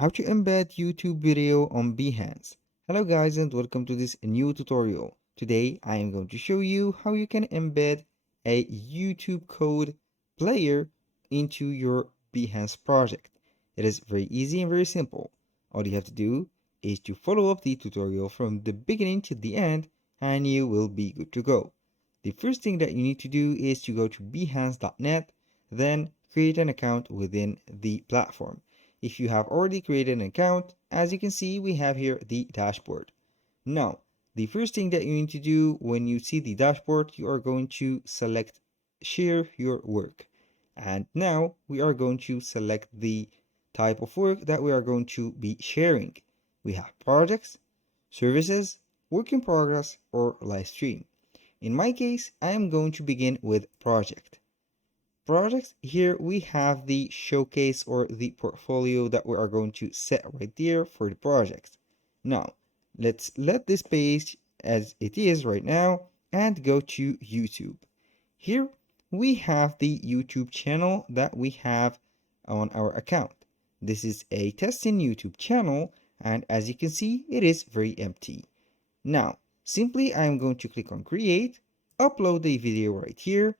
How to embed YouTube video on Behance. Hello guys and welcome to this new tutorial. Today I am going to show you how you can embed a YouTube code player into your Behance project. It is very easy and very simple. All you have to do is to follow up the tutorial from the beginning to the end and you will be good to go. The first thing that you need to do is to go to behance.net, then create an account within the platform. If you have already created an account, as you can see, we have here the dashboard. Now, the first thing that you need to do when you see the dashboard, you are going to select share your work. And now we are going to select the type of work that we are going to be sharing. We have projects, services, work in progress, or live stream. In my case, I am going to begin with project. Projects, here we have the showcase or the portfolio that we are going to set right there for the projects. Now, let's let this page as it is right now and go to YouTube. Here we have the YouTube channel that we have on our account. This is a testing YouTube channel, and as you can see, it is very empty. Now, simply I'm going to click on create, upload the video right here,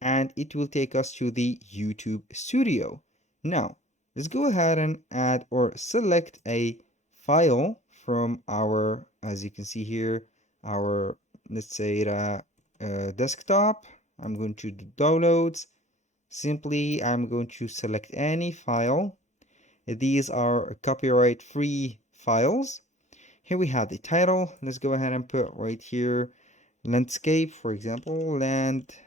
and it will take us to the YouTube studio. Now, let's go ahead and add or select a file from our, as you can see here, our, let's say, desktop. I'm going to do downloads. Simply, I'm going to select any file. These are copyright free files. Here we have the title. Let's go ahead and put right here landscape, for example, landscape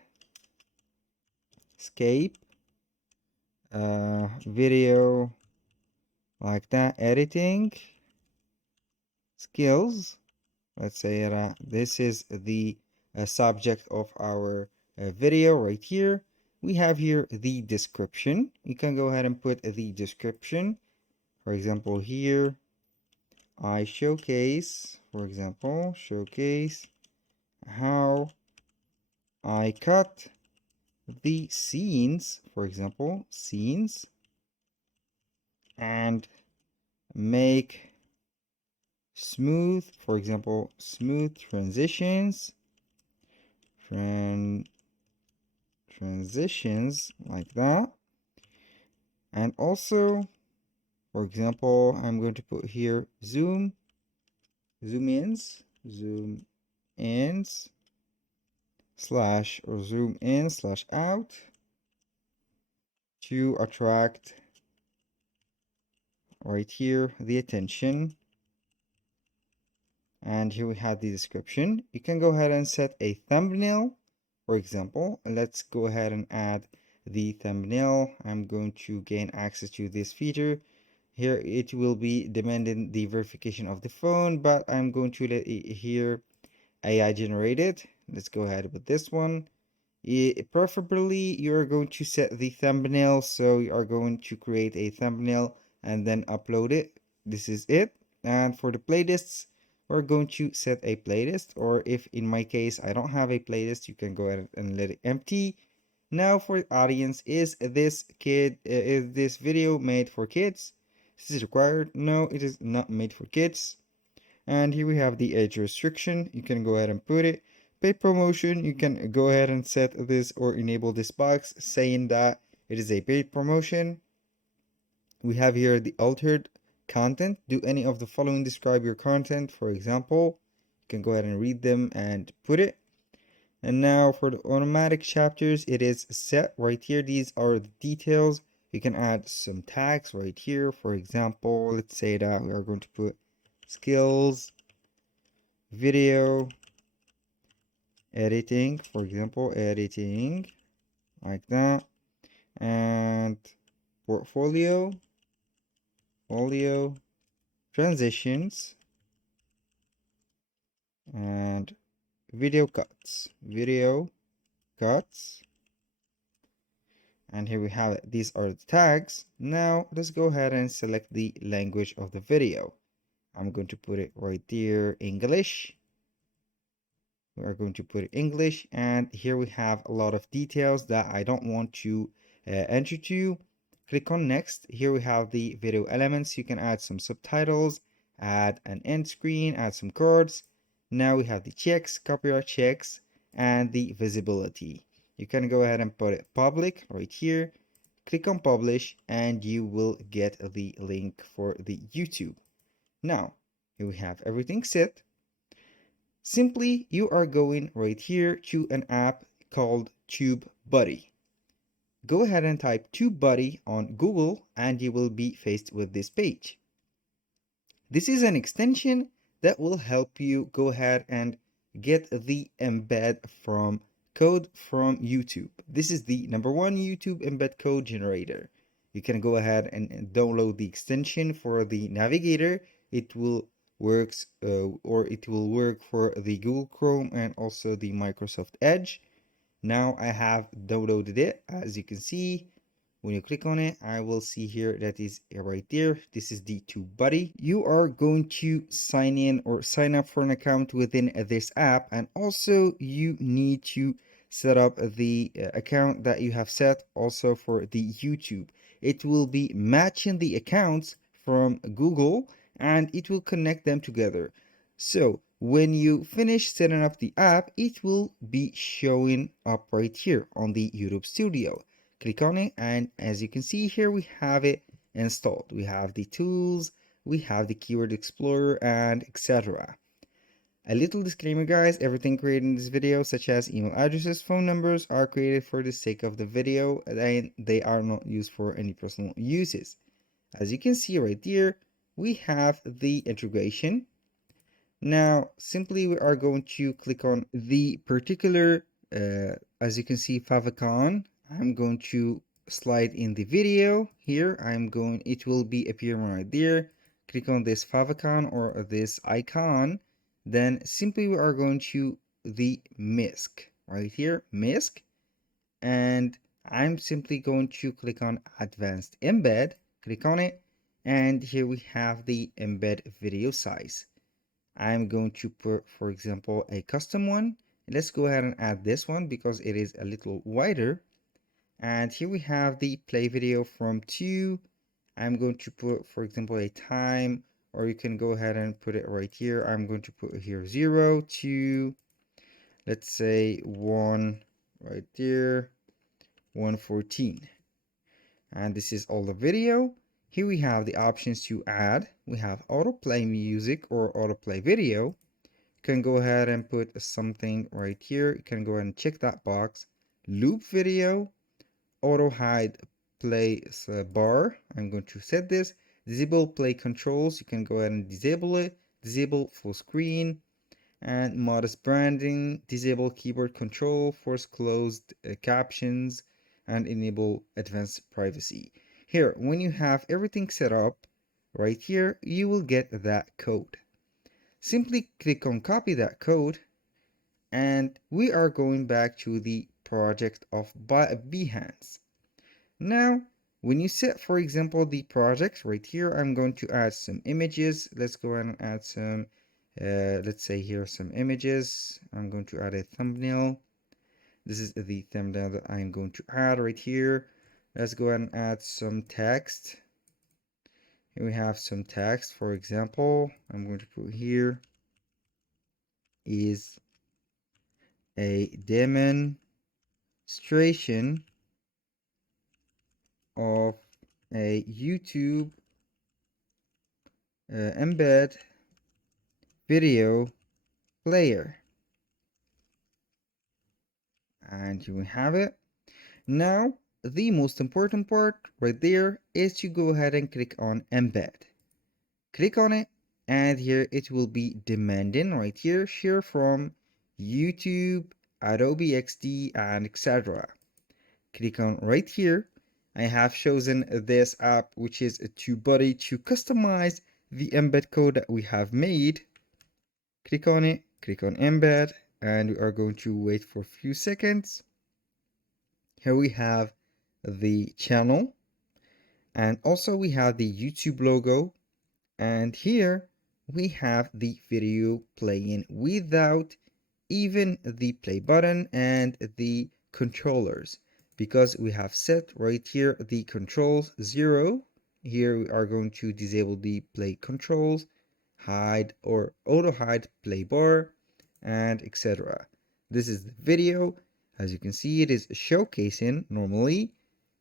video, like that, editing skills. Let's say this is the subject of our video right here. We have here the description. You can go ahead and put the description. For example, here I showcase, for example, showcase how I cut the scenes, for example, scenes, and make smooth, for example, smooth transitions, transitions like that. And also, for example, I'm going to put here zoom ins slash or zoom in slash out to attract right here the attention. And here we have the description. You can go ahead and set a thumbnail, for example. Let's go ahead and add the thumbnail. I'm going to gain access to this feature. Here it will be demanding the verification of the phone, but I'm going to let it here AI generated. Let's go ahead with this one. Preferably you're going to set the thumbnail, so you are going to create a thumbnail and then upload it. This is it. And for the playlists, we're going to set a playlist, or if in my case I don't have a playlist, you can go ahead and let it empty. Now for the audience, is this video made for kids? This is required. No, it is not made for kids. And here we have the age restriction. You can go ahead and put it. Paid promotion, you can go ahead and set this or enable this box saying that it is a paid promotion. We have here the altered content. Do any of the following describe your content? For example, you can go ahead and read them and put it. And now for the automatic chapters, it is set right here. These are the details. You can add some tags right here. For example, let's say that we are going to put skills, video, editing, for example, editing, like that, and portfolio, transitions, and video cuts, and here we have it. These are the tags. Now let's go ahead and select the language of the video. I'm going to put it right there, English. We are going to put English, and here we have a lot of details that I don't want to enter to. Click on next. Here we have the video elements. You can add some subtitles, add an end screen, add some cards. Now we have the checks, copyright checks, and the visibility. You can go ahead and put it public right here. Click on publish and you will get the link for the YouTube. Now, here we have everything set. Simply, you are going right here to an app called TubeBuddy. Go ahead and type TubeBuddy on Google and you will be faced with this page. This is an extension that will help you go ahead and get the embed from code from YouTube. This is the #1 YouTube embed code generator. You can go ahead and download the extension for the navigator. It will work for the Google Chrome and also the Microsoft Edge. Now I have downloaded it. As you can see, when you click on it, I will see here that is right there. This is the TubeBuddy. You are going to sign in or sign up for an account within this app, and also you need to set up the account that you have set also for the YouTube. It will be matching the accounts from Google and it will connect them together. So when you finish setting up the app, it will be showing up right here on the YouTube Studio. Click on it and as you can see here, we have it installed. We have the tools, we have the keyword explorer, and etc. A little disclaimer guys, everything created in this video such as email addresses, phone numbers are created for the sake of the video and they are not used for any personal uses. As you can see right here, we have the integration. Now, simply we are going to click on the particular, as you can see, favicon. I'm going to slide in the video here. It will be appearing right there. Click on this favicon or this icon. Then simply we are going to the MISC right here, MISC. And I'm simply going to click on Advanced Embed. Click on it. And here we have the embed video size. I'm going to put, for example, a custom one. Let's go ahead and add this one because it is a little wider. And here we have the play video from 2. I'm going to put, for example, a time, or you can go ahead and put it right here. I'm going to put here 0 to, let's say 1 right there, 1:14. And this is all the video. Here we have the options to add. We have autoplay music or autoplay video. You can go ahead and put something right here. You can go ahead and check that box. Loop video, auto hide play bar. I'm going to set this. Disable play controls. You can go ahead and disable it. Disable full screen and modest branding. Disable keyboard control. Force closed captions and enable advanced privacy. Here, when you have everything set up right here, you will get that code. Simply click on copy that code and we are going back to the project of Behance. Now, when you set, for example, the project right here, I'm going to add some images. Let's go ahead and add some, let's say here some images. I'm going to add a thumbnail. This is the thumbnail that I'm going to add right here. Let's go ahead and add some text. Here we have some text, for example. I'm going to put here is a demonstration of a YouTube embed video player. And you have it. Now, the most important part right there is to go ahead and click on embed. Click on it and here it will be demanding right here, share from YouTube, Adobe XD, and etc. Click on right here. I have chosen this app, which is TubeBuddy, to customize the embed code that we have made. Click on it, click on embed, and we are going to wait for a few seconds. Here we have the channel, and also we have the YouTube logo, and here we have the video playing without even the play button and the controllers. because we have set right here the controls 0. Here we are going to disable the play controls, hide or auto hide play bar, and etc. This is the video. As you can see, it is showcasing normally.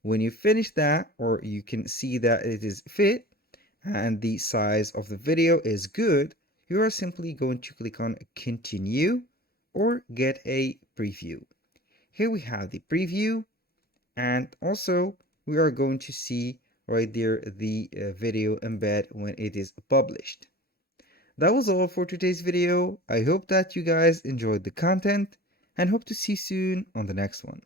When you finish that, or you can see that it is fit and the size of the video is good, you are simply going to click on continue or get a preview. Here we have the preview, and also we are going to see right there the video embed when it is published. That was all for today's video. I hope that you guys enjoyed the content and hope to see you soon on the next one.